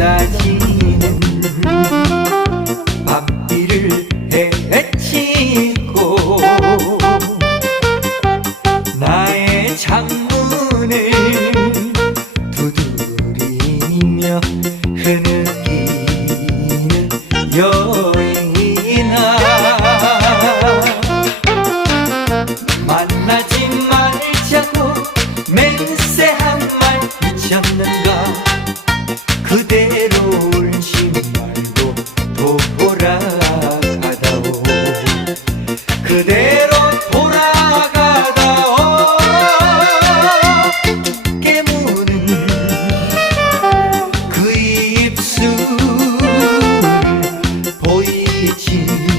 쏟지는 바삐를 헤치고 나의 창문을 두드리며 흐느끼는 여인아 만나지 말자고 맹세한 말 미쳤는가 그대 그대로 돌아가다 어깨 무는 그 입술 보이지